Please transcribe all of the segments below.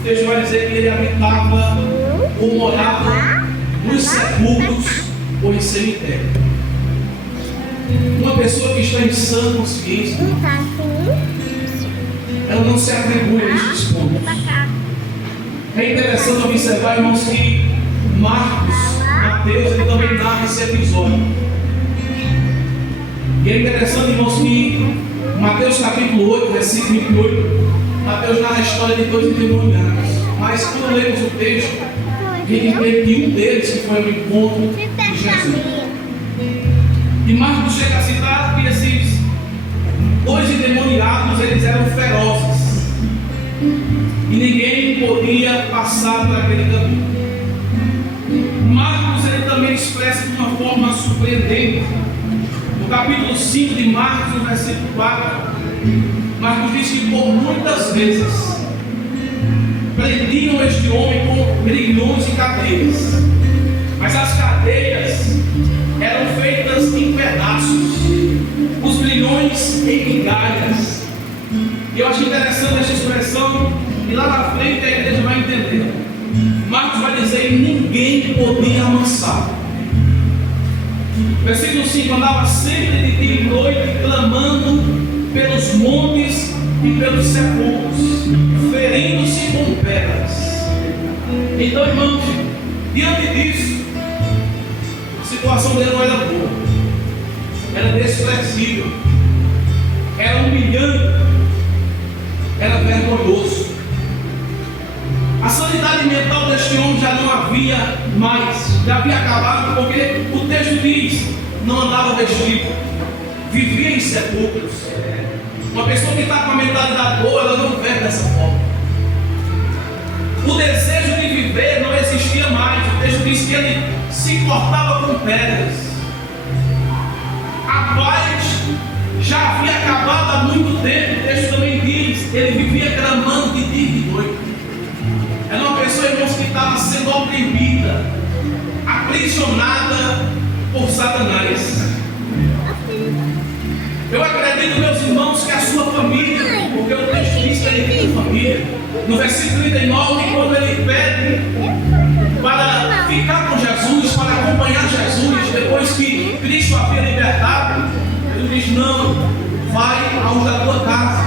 O texto vai dizer que ele habitava ou morava nos sepulcros ou em cemitério. Uma pessoa que está em sã consciência, ela não se atribui a estes pontos. É interessante observar, irmãos, que Marcos, Mateus, ele também narra esse episódio. E é interessante, irmãos, que Mateus capítulo 8, versículo 28, Mateus narra a história de dois endemoniados. Mas quando lemos o texto, ele entende que um deles que foi ao encontro de Jesus. E Marcos chega a citar que esses dois endemoniados, eles eram ferozes. E ninguém podia passar por aquele caminho. Marcos, ele também expressa de uma forma surpreendente. No capítulo 5 de Marcos, no versículo 4, Marcos diz que por muitas vezes prendiam este homem com grilhões e cadeias, mas as cadeias eram feitas em pedaços, os grilhões em migalhas. E eu acho interessante essa expressão, e lá na frente a igreja vai entender. Marcos vai dizer: ninguém podia amansar. Versículo 5: andava sempre de dia e noite, clamando pelos montes e pelos sepulcros, ferindo-se com pedras. Então, irmãos, diante disso, a situação dele não era boa, era desprezível, era humilhante, era vergonhoso. A sanidade mental deste homem já não havia mais, já havia acabado, porque o texto diz: não andava vestido, vivia em sepulcros. Uma pessoa que está com a mentalidade boa, ela não vive dessa forma. O desejo de viver não existia mais. O texto diz que ele se cortava com pedras. A paz já havia acabado há muito tempo. O texto também diz: ele vivia clamando de dia e de noite. Era uma pessoa, irmãos, que estava sendo oprimida, aprisionada por Satanás. Eu acredito, meus irmãos, que a sua família, porque o texto diz que ele tem família, no versículo 39, quando ele pede para ficar com Jesus, para acompanhar Jesus, depois que Cristo havia libertado, ele diz: não, vai aos da tua casa,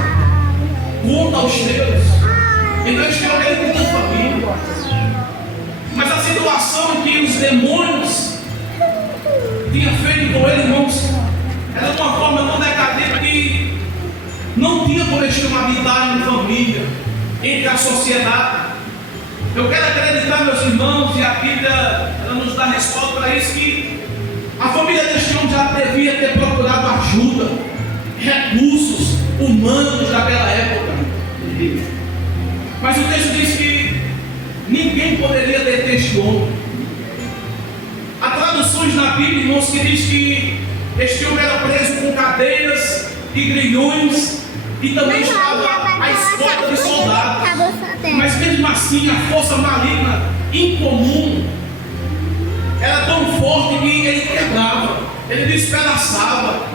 conta aos teus. Então este homem, ele tinha família, mas a situação que os demônios tinham feito com ele, irmãos, era de uma forma tão decadente que não tinha por este habitar em família, entre a sociedade. Eu quero acreditar, meus irmãos, e a Bíblia ela nos dá resposta para isso, que a família deste homem já devia ter procurado ajuda, recursos humanos daquela época. Mas o texto diz que ninguém poderia deter este homem. Há traduções na Bíblia, irmãos, que diz que este homem era preso com cadeiras e grilhões, e também estava à escolta de soldados. Mas mesmo assim, a força maligna incomum era tão forte que ele quebrava, ele despedaçava.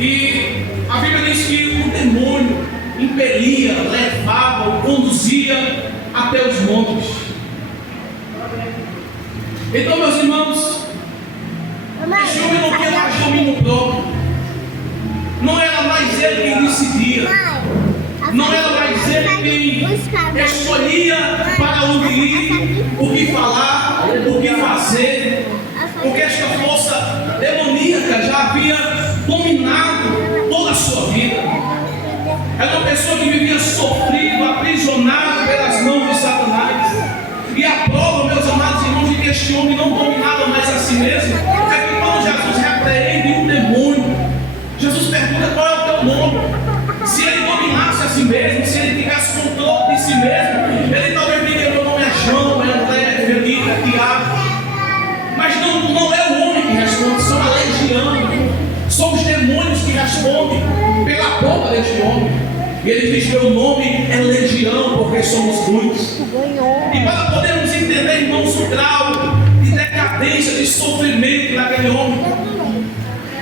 E a Bíblia diz que o demônio impelia, levava, o conduzia até os montes. Então, meus irmãos, este homem não tinha mais domínio próprio. Não era mais ele quem decidia. Não era mais ele quem escolhia para onde ir, o que falar, o que fazer. Porque esta força demoníaca já havia dominado toda a sua vida. Era uma pessoa que vivia sofrido, aprisionado pelas mãos de Satanás. E a prova, meus amados irmãos, de que este homem não dominava mais a si mesmo, é que quando Jesus repreende um demônio, Jesus pergunta: qual é o teu nome? Se ele dominasse a si mesmo, se ele tivesse controle de si mesmo, ele talvez diria: meu nome é João, é André, Felipe, é Tiago. Mas não é o homem que responde, são a legião, são os demônios que respondem pela boca deste homem. E ele diz: meu nome é legião, porque somos muitos. E para podermos entender, irmãos, o grau de decadência, de sofrimento daquele homem,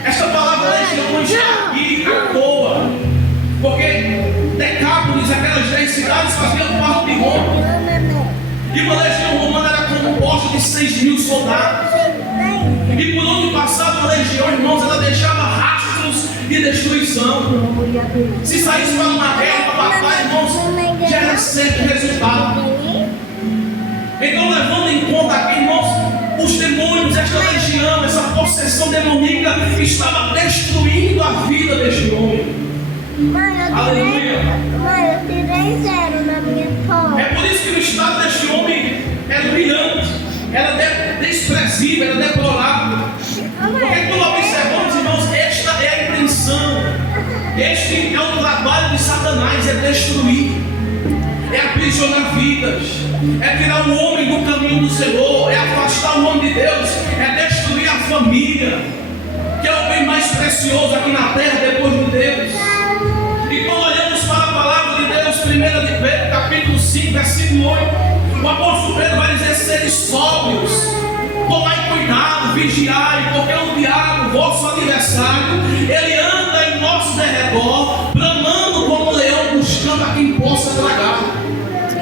esta palavra legião não está aqui à toa, porque Decápolis, aquelas 10 cidades faziam parte de Roma. E uma legião romana era composta de 6.000 soldados. E por onde passava a legião, irmãos, ela deixava rastros de destruição. Se saísse para uma guerra, para batalha, irmãos, já era certo resultado. Então, levando em conta aqui, irmãos, os demônios, esta legião, essa possessão demoníaca estava destruindo a vida deste homem. Aleluia. Mãe, eu tirei 0 na minha prova. É por isso que o estado deste homem era brilhante, era desprezível, era deplorável. Porque quando observamos, irmãos, esta é a intenção, este é o trabalho de Satanás, é destruir, é aprisionar vidas, é tirar o homem do caminho do Senhor, é afastar o homem de Deus, é destruir a família, que é o bem mais precioso aqui na terra depois de Deus. E quando olhamos para a palavra de Deus, 1 de Pedro, capítulo 5, versículo 8, o apóstolo Pedro vai dizer: seres sóbrios, tomai cuidado, vigiai, porque o diabo, vosso adversário, ele anda em nosso derredor, bramando como um leão, buscando a quem possa tragar.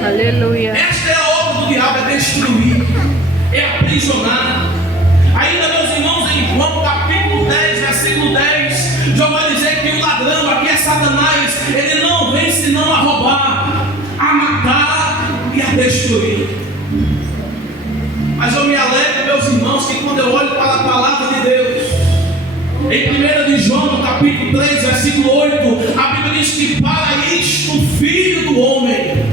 Aleluia. Esta é a obra do diabo, é destruir, é aprisionar. Ainda, meus irmãos, em João capítulo 10, versículo 10, João vai dizer que o ladrão, aqui é Satanás, ele não vem senão a roubar, a matar e a destruir. Mas eu me alegro, meus irmãos, que quando eu olho para a palavra de Deus, em 1 de João, no capítulo 3, versículo 8, a Bíblia diz que para isto o Filho do homem,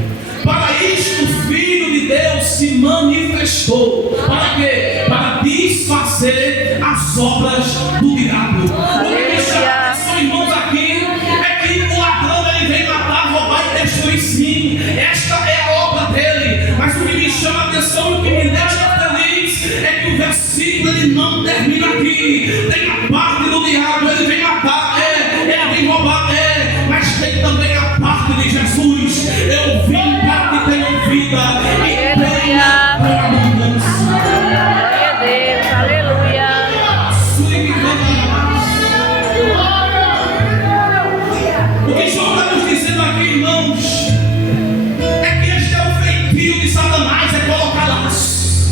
para isto o Filho de Deus se manifestou. Para quê? Para desfazer as obras do diabo. O que me chama a atenção, irmãos, aqui é que o ladrão ele vem matar, roubar e destruir, sim. Esta é a obra dele. Mas o que me chama a atenção e o que me deixa feliz é que o versículo ele não termina aqui. Tem a parte do diabo, ele vem matar, ele vem roubar, mas tem também a parte de Jesus. Eu vim para que tenham vida e tenha com abundância. Glória a Deus, aleluia. O que João está nos dizendo aqui, irmãos, é que este é o feitio de Satanás, é colocar laços,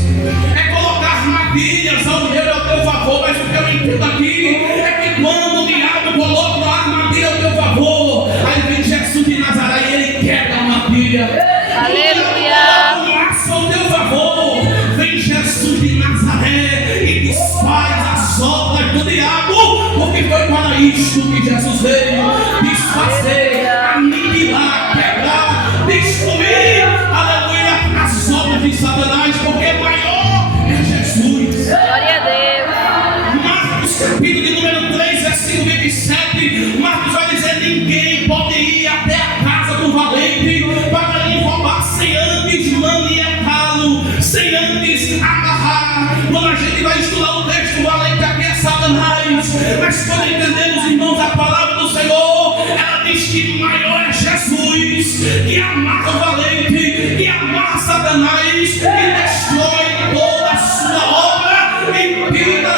é colocar armadilhas ao meu e ao teu favor. Mas o que eu entendo aqui é que quando o diabo coloca uma armadilha ao teu favor, aí vem Jesus de Nazaré e ele quebra a armadilha. Aleluia. Um laço ao teu favor, vem Jesus de Nazaré e desfaz as obras do diabo, porque foi para isto que Jesus veio: desfazer, aniquilar, quebrar, destruir, aleluia, as obras de Satanás, porque maior é Jesus. Glória a Deus. Marcos capítulo de número 3, versículo 27, Marcos vai dizer: ninguém pode ir até a casa do valente para lhe roubar sem antes maniatá-lo, sem antes agarrar. Quando a gente vai estudar o texto, o valente aqui é Satanás. Mas quando entendemos, irmãos, a palavra do Senhor, ela diz que maior é Jesus, que amarra o valente, que amarra Satanás, que destrói toda a sua obra e tira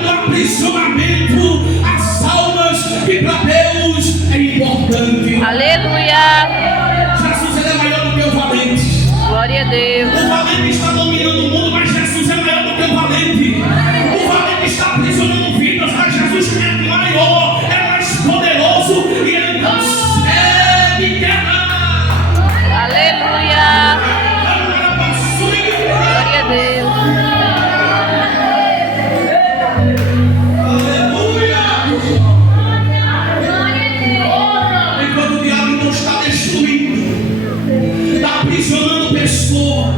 do aprisionamento as almas, que para Deus é importante. Aleluia. Jesus ele é maior do que o valente. Glória a Deus. O valente está dominando o mundo, mas Jesus é maior do que o valente. O valente está aprisionando vidas, mas Jesus é maior, é mais poderoso e ele consegue quebrar. Aleluia. Glória a Deus. Enquanto o diabo não está destruindo, está aprisionando pessoas,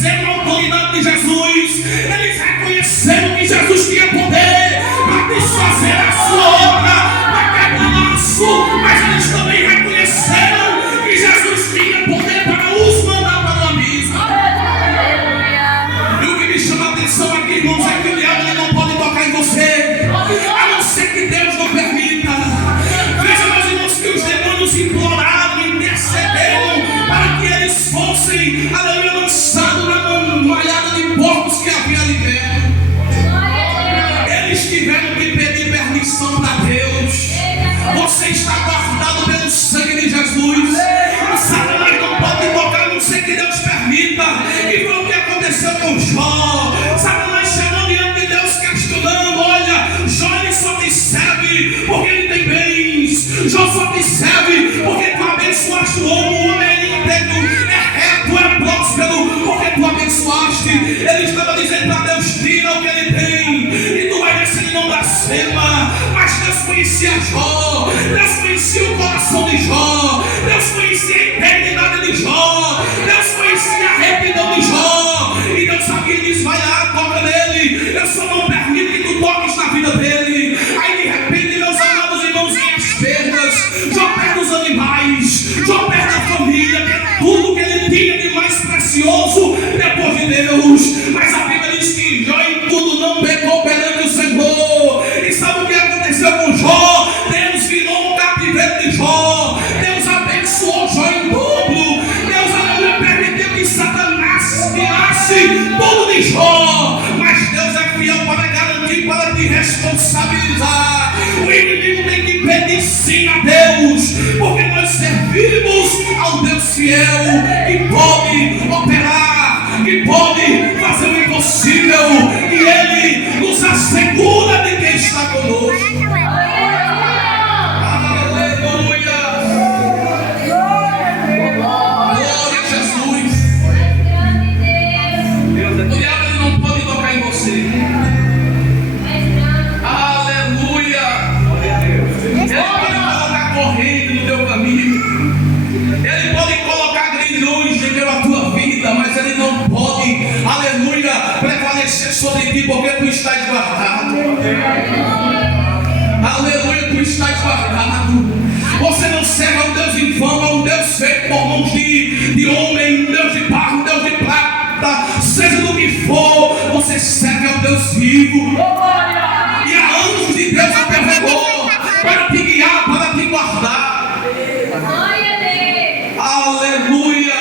reconheceram a autoridade de Jesus, eles reconheceram que Jesus tinha poder para desfazer a sua obra, para quebrar laço, mas eles também reconheceram que Jesus tinha poder para os mandar para o abismo. E o que me chama a atenção aqui, irmãos, é que o diabo ele não pode tocar em você, a não ser que Deus não permita. Veja, meus irmãos, que os demônios imploraram, intercederam para que eles fossem, aleluia, lançados na malhada de porcos que havia ali dentro. Eles tiveram que pedir permissão para Deus. Você está guardado pelo sangue de Jesus. Satanás não pode tocar, a não ser que Deus permita. E foi o que aconteceu com Jó. Satanás chegou diante de Deus questionando: olha, Jó ele só te serve porque ele tem bens. Jó só te serve porque tu abençoaste o homem é íntegro, é reto, é próspero, porque tu abençoaste. Ele estava dizendo para Deus: tira o que ele tem e tu vai ver se ele não blasfema. Mas Deus conhecia Jó, Deus conhecia o coração de Jó, Deus conhecia a integridade de Jó, Deus conhecia a retidão de Jó. E Deus sabia e disse: vai lá, toca nele, eu só não permito que tu toques na vida dele. Aí de repente, meus amados irmãos, vem as perdas. Jó perde os animais, Jó perde a família, que é tudo que ele tinha de mais precioso depois de Deus. Mas a Bíblia diz que Jó em tudo não pecou perante o Senhor. E sabe o que aconteceu com Jó? Deus virou um cativeiro de Jó, Deus abençoou Jó em dobro. Deus aleluia permitiu que Satanás tirasse tudo de Jó, mas Deus é fiel para garantir, para te responsabilizar. O inimigo tem que pedir sim a Deus, porque nós servimos ao Deus fiel, que pode operar, que pode fazer o impossível, e Ele nos assegura de quem está conosco. Sobre ti, porque tu estás guardado. Aleluia, tu estás guardado. Você não serve a um Deus infame, a um Deus feito por mãos de homem, um Deus de barro, um Deus de prata, seja do que for, você serve ao Deus vivo. E há anjos de Deus ao teu redor para te guiar, para te guardar. Aleluia.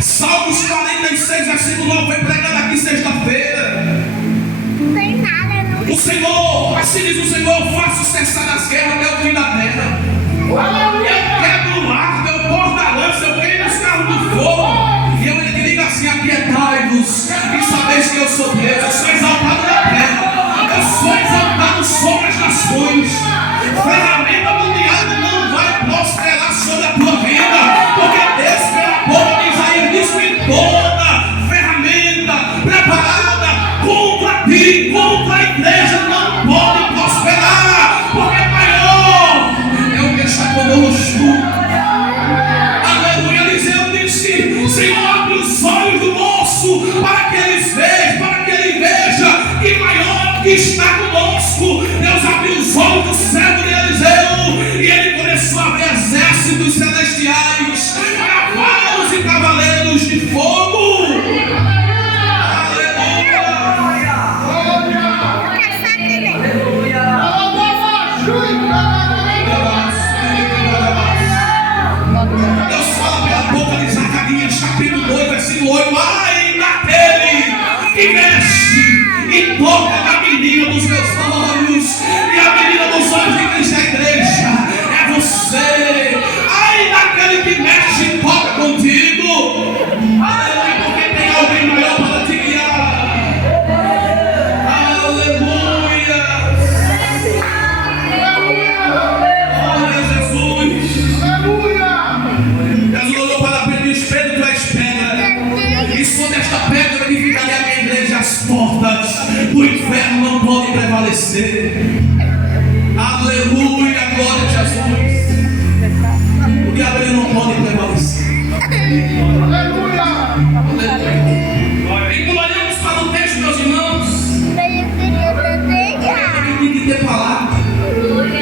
Salmos 46, versículo 9 foi pregado aqui sexta-feira. O Senhor, assim diz o Senhor: eu faço cessar as guerras até o fim da terra. Eu quebro o arco, eu corto a lança, eu queimo os carros do fogo. E eu lhe digo assim: aquietai-vos e sabeis que eu sou Deus. Eu sou exaltado na terra, eu sou exaltado sobre as nações. Ferramenta do diabo não vai prosperar sobre a tua vida, porque Deus, pela boca de Isaías, diz que toda ferramenta preparada contra ti, contra a igreja, não pode prosperar, porque maior é o que está conosco. Aleluia. Eliseu disse: Senhor, abre os olhos do moço para que ele veja que maior é o que está conosco. Deus abriu os olhos do servo de Eliseu e ele começou a ver exércitos celestiais, cavalos e cavaleiros de fogo. Deus fala pela boca de Zacarias, capítulo 2, versículo 8: ai naquele que mexe e toca na menina dos meus olhos, e a menina dos olhos de Cristo, a igreja, é você. Ai naquele que mexe e toca contigo. Aleluia, porque tem alguém maior para te guiar. Aleluia. Glória a Jesus. Jesus olhou para Pedro e disse: Pedro, tu és pedra, e sobre esta pedra edificarei a minha igreja. As portas do inferno não podem prevalecer. Aleluia, glória a Jesus. O diabo não pode prevalecer. Aleluia. E quando olhamos para o texto, meus irmãos, Aleluia. tem que ter palavra.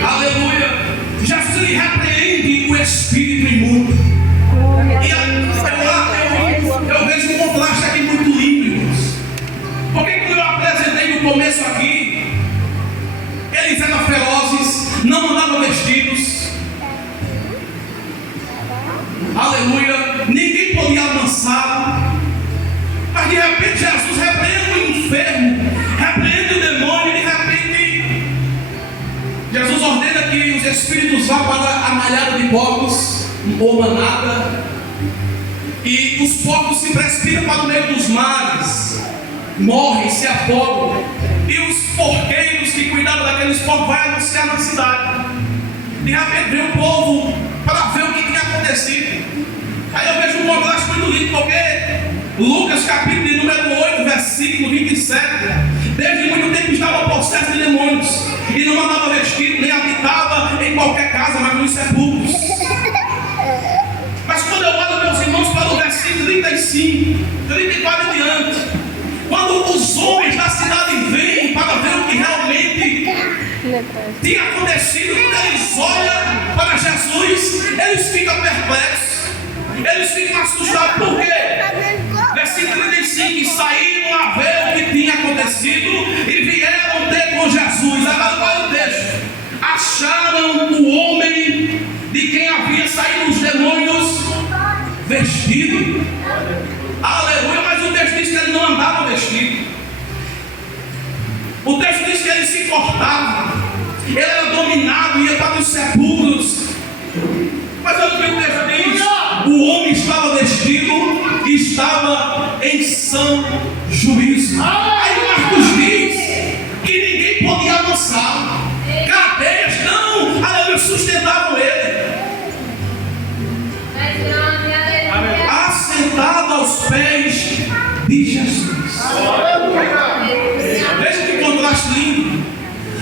Aleluia. Jesus ele repreende o espírito imundo. E eu vejo um contraste aqui muito lindo, irmãos. Porque como eu apresentei no começo aqui, eles eram ferozes, não andavam vestidos. Aleluia. Ninguém podia alcançar. Mas de repente Jesus repreende o enfermo, repreende o demônio, e de repente Jesus ordena que os espíritos vá para a malhada de porcos ou manada, e os porcos se precipitam para o meio dos mares, morrem, se afogam, e os porqueiros que cuidavam daqueles porcos vão anunciar na cidade. De repente vem o povo para ver o que tinha acontecido. Aí eu vejo um contraste muito lindo, porque Lucas capítulo de número 8, versículo 27, desde muito tempo estava possesso de demônios, e não andava vestido, nem habitava em qualquer casa, mas nos sepulcros. Mas quando eu olho, meus irmãos, para o versículo 35, 34 e diante, quando os homens da cidade vêm para ver o que realmente tinha acontecido, quando eles olham para Jesus, eles ficam perplexos, eles ficam assustados. Por quê? Versículo 35, e saíram a ver o que tinha acontecido e vieram ter com Jesus. Agora qual é o texto? Acharam o homem de quem havia saído os demônios vestido. Aleluia. Mas o texto diz que ele não andava vestido. O texto diz que ele se cortava, ele era dominado, ia para os sepulcros. Mas olha o que o texto diz: o homem estava vestido e estava em são juízo. Aí Marcos diz que ninguém podia avançar, cadeias não, aleluia, sustentavam ele, assentado aos pés de Jesus. Veja que contraste lindo.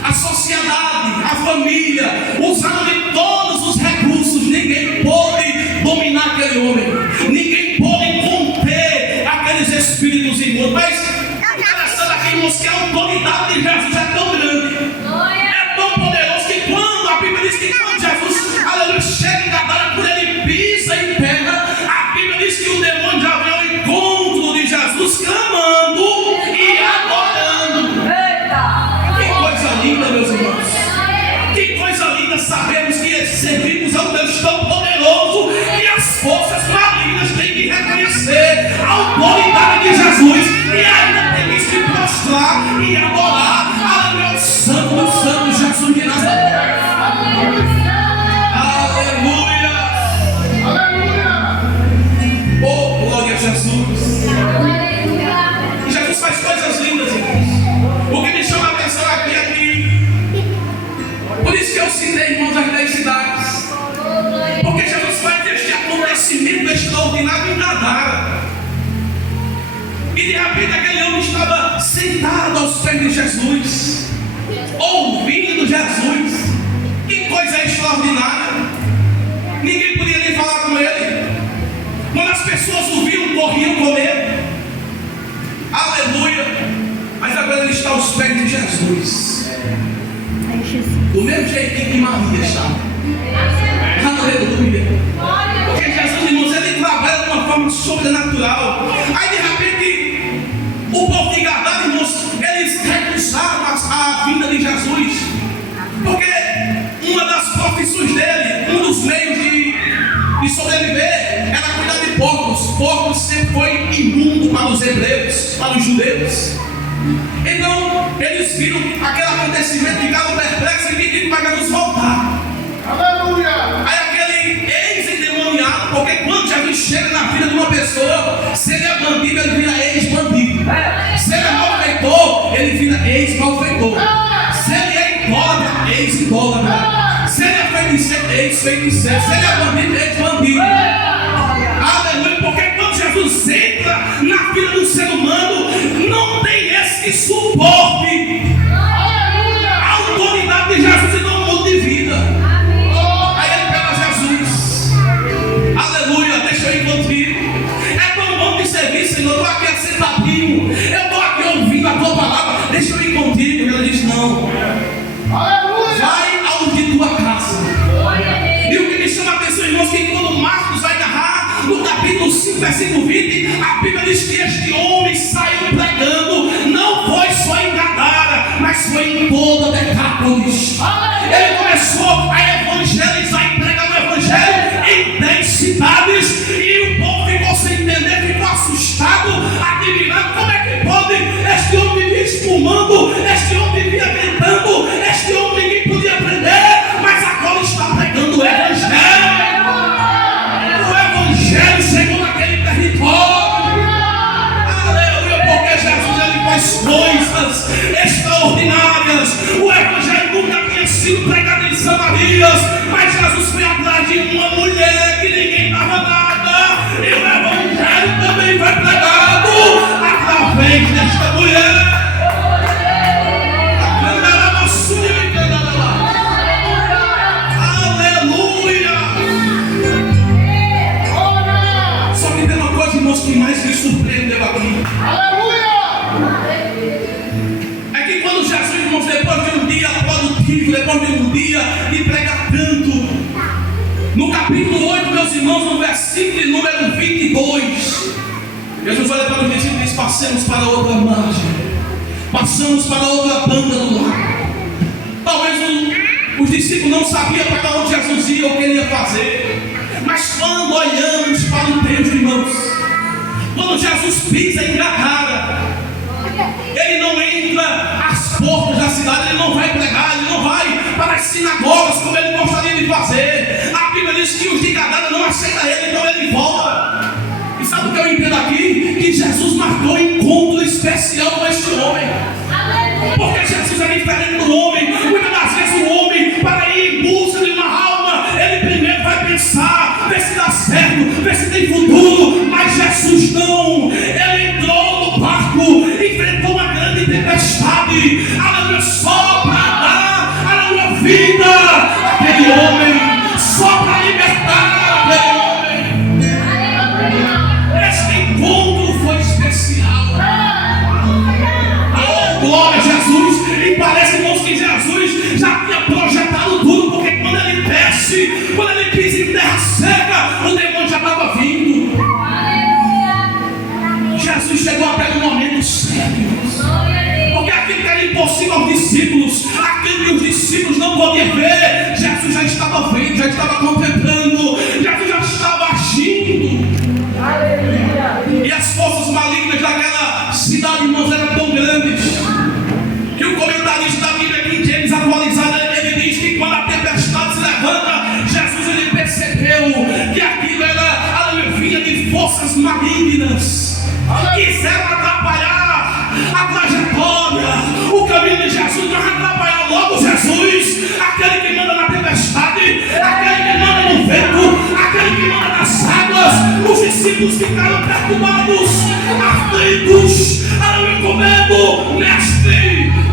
A sociedade, a família, usando de todos os recursos, ninguém pôde dominar aquele homem, ninguém pôde conter aqueles espíritos imundos. Mas interessante aqui, irmãos, que a autoridade de Jesus é tão grande, é tão poderoso, que quando a Bíblia diz que quando Jesus, aleluia, chega em Gadara, quando ele pisa em terra, a Bíblia diz que o demônio já veio ao encontro de Jesus, clamando e adorando. Que coisa linda, meus irmãos. Que coisa linda sabermos que servimos a um Deus tão poderoso, e as forças malignas têm que reconhecer a autoridade de Jesus, e ainda tem que se prostrar e adorar ao Santo Jesus de Nazaré. Aleluia. Oh, glória a Jesus. Jesus faz coisas lindas, irmãos. O que me chama a atenção aqui é que, por isso que eu citei, irmãos, as 10 cidades, porque Jesus faz este acontecimento extraordinário em Gadara, e de repente aquele homem estava sentado aos pés de Jesus, ouvindo Jesus. Que coisa extraordinária. Ninguém podia nem falar com ele. Quando as pessoas o viam, corriam com ele. Aleluia. Mas agora ele está aos pés de Jesus, do mesmo jeito que Maria estava. Aleluia. Porque Jesus, irmãos, ele trabalha de uma forma sobrenatural. Aí de repente o povo de Gadara, irmãos, eles recusaram a vinda de Jesus, porque uma das profissões dele, um dos meios de sobreviver, era cuidar de porcos. Porcos sempre foi imundo para os hebreus, para os judeus. Então eles viram aquele acontecimento, ficaram perplexos e pediram para Jesus voltar. Aleluia! Aí aquele ex-endemoniado, porque quando Jesus chega na vida de uma pessoa, se ele é bandido, ele vira ex-bandido. Se ele é malfeitor, ele vira ex-malfeitor. Se ele é idólatra, ex-idólatra. Se ele é feiticeiro, ex-feiticeiro. Se ele é bandido, ex-bandido. Aleluia, porque quando Jesus entra na vida do ser humano, não tem esse que suporte a autoridade de Jesus e não muda de vida. Aí ele pega Jesus. Aleluia, deixa eu ir contigo. É tão bom te servir, Senhor. Estou aqui sozinho. Eu estou aqui ouvindo a tua palavra. Deixa eu ir contigo. Ela diz: não. Vai aonde tua casa. E o que me chama a atenção, irmãos, que quando Marcos vai narrar no capítulo 5, versículo 20, a Bíblia diz que este homem saiu pregando. Não foi só em Gadara, mas foi em toda Decápolis. Ele começou a evangelizar e pregar o evangelho em 10 cidades. E o povo ficou sem entender, ficou assustado, admirando. Como é que pode? Este homem vivia espumando, este homem vivia gritando, este homem ninguém podia aprender, mas agora está pregando o evangelho. O evangelho chegou naquele território. Aleluia, porque Jesus ele faz coisas extraordinárias. O evangelho nunca tinha sido pregado em Samarias, mas Jesus foi atrás de uma mulher que ninguém dava nada, e o evangelho também foi pregado através desta mulher. Aleluia. Só que tem uma coisa, irmãos, que mais me surpreendeu aqui. É que quando Jesus, irmãos, depois de um dia produtivo, depois de um dia de pregar tanto, no capítulo 8, meus irmãos, no versículo de número 22, Jesus olha para os discípulos e diz: passemos para outra margem, passamos para outra banda do lago. Talvez os discípulos não sabiam para onde Jesus ia ou o que ele ia fazer, mas quando olhamos para o texto, irmãos, quando Jesus pisa em Gadara, ele não entra às portas da cidade, ele não vai pregar, ele não vai para as sinagogas como ele gostaria de fazer. A Bíblia diz que os de Gadara não aceitam ele, então ele volta. E sabe o que eu entendo aqui? Que Jesus marcou um encontro especial com este homem. Porque Jesus é diferente do homem. Muitas das vezes o homem, para ir em busca de uma alma, ele primeiro vai pensar, ver se dá certo, ver se tem futuro. Mas Jesus não. Ele entrou no barco, enfrentou uma grande tempestade. Aleluia, só para dar, aleluia, vida àquele homem, só para libertar aquele homem. Este encontro foi especial. Oh, glória a Jesus. E parece, irmãos, que Jesus já tinha projetado tudo, porque quando ele desce, quando ele pisa em terra seca, o demônio já estava vindo. Jesus chegou até no momento sério, porque aquilo que era impossível aos discípulos, aquilo que os discípulos não podiam ver, Jesus já estava vendo, já estava contemplando, Jesus já estava agindo. E as forças malignas daquela cidade, irmãos, eram tão grandes que o comentarista da Bíblia King James atualizada, ele diz que quando a tempestade se levanta, Jesus ele percebeu que aquilo era, aleluia, vinha de forças malignas. Quiseram atrapalhar a trajetória, o caminho de Jesus, mas atrapalhar logo Jesus, aquele que manda na tempestade, aquele que manda no vento, aquele que manda nas águas. Os discípulos ficaram perturbados, aflitos, aleluia, com medo.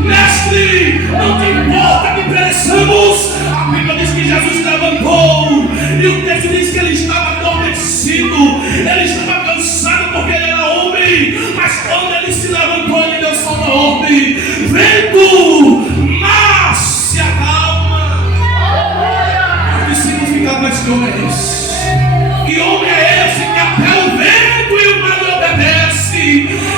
Mestre, não te importa que pereçamos? A Bíblia diz que Jesus se levantou, e o texto diz que ele estava adormecido, ele estava cansado porque ele era homem, mas quando ele se levantou, ele deu só uma ordem: vento, mar, se acalma. Os discípulos ficaram: mas que homem é esse? Que homem é esse que até o vento e o mar lhe obedece?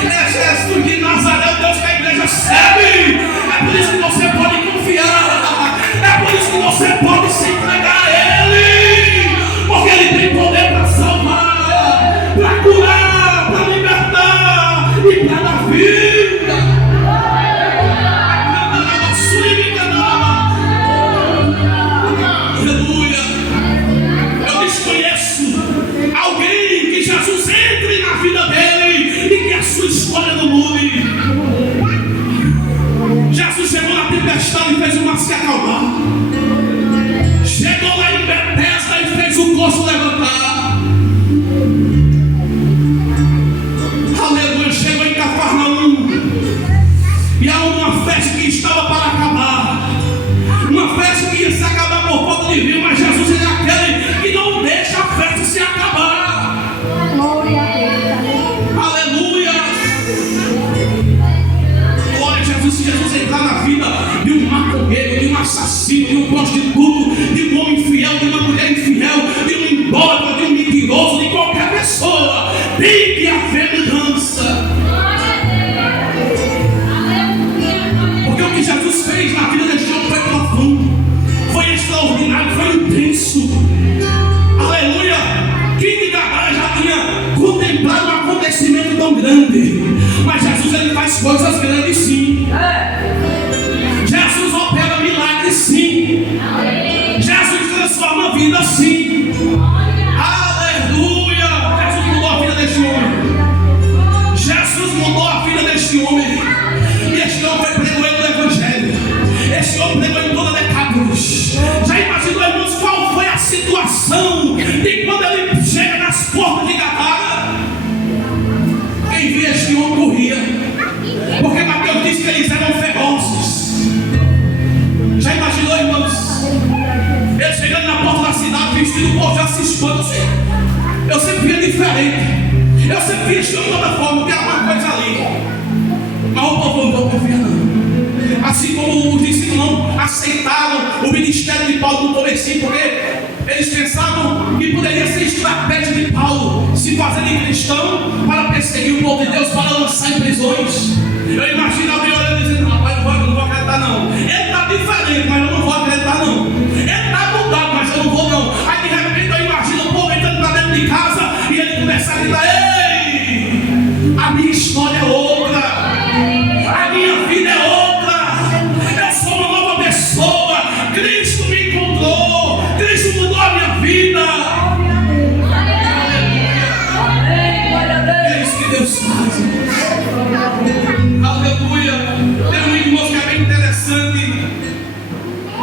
É Jesus de Nazaré, o Deus que a igreja serve. É por isso que você pode confiar, é por isso que você pode se entregar a Ele, porque Ele tem poder para salvar, para curar, para libertar e para dar vida. Aleluia. Eu desconheço alguém que Jesus entre na vida dele e que a sua história não mude. Jesus chegou na tempestade e fez o mar se acalmar. Chegou lá em Betesda e fez o coxo levantar. Aleluia. Chegou em Cafarnaum grande, mas Jesus ele faz coisas grandes sim. Jesus opera milagres sim. Jesus transforma a vida sim. Aleluia! Jesus mudou a vida deste homem. Jesus mudou a vida deste homem. E este homem pregou no Evangelho. Este homem pregou em toda a Decápolis. Já imaginou, irmãos, qual foi a situação de quando ele chega nas portas de Gadara? Quem via este homem corria, porque Mateus disse que eles eram ferozes. Já imaginou, irmãos? Ele chegando na porta da cidade, vestido, o povo já se espanta. Eu sempre via diferente. Eu sempre via este homem de toda forma, tem alguma coisa ali. Mas o povo não confia não. Assim como os discípulos não aceitaram o ministério de Paulo no começo, porque eles pensavam que poderia ser estratégia de Paulo se fazer de cristão para perseguir o povo de Deus, para lançar em prisões. Eu imagino alguém olhando e dizendo: rapaz, eu não vou acreditar não. Ele está diferente, mas eu não vou acreditar não. Ele está mudado, mas eu não vou não. Aí de repente eu imagino o povo entrando para dentro de casa e ele começa a gritar: ei, a minha história é outra, a minha vida é outra, eu sou uma nova pessoa, Cristo me encontrou, Cristo mudou a minha vida. É isso que Deus faz, irmãos. Aleluia. Tem um irmão que é bem interessante.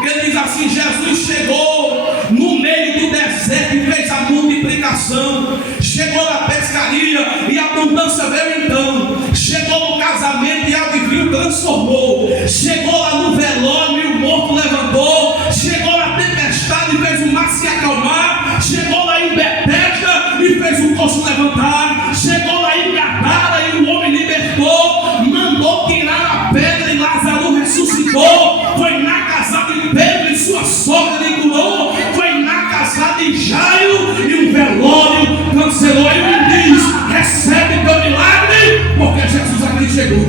Ele diz assim: Jesus chegou no meio do deserto e fez a multiplicação. Chegou na pescaria e a abundância veio então. Chegou no casamento e adivinho transformou. Chegou lá no velório e o morto levantou. Chegou na tempestade e fez o mar se acalmar. Chegou lá em Betesda e fez o coxo levantar. Chegou lá em Gadara e o homem libertou. Mandou tirar a pedra e Lázaro ressuscitou. Foi na casa de Pedro e sua sogra lhe curou. Foi na casa de Jairo e o velório cancelou. E me diz: recebe teu milagre, porque Jesus aqui chegou.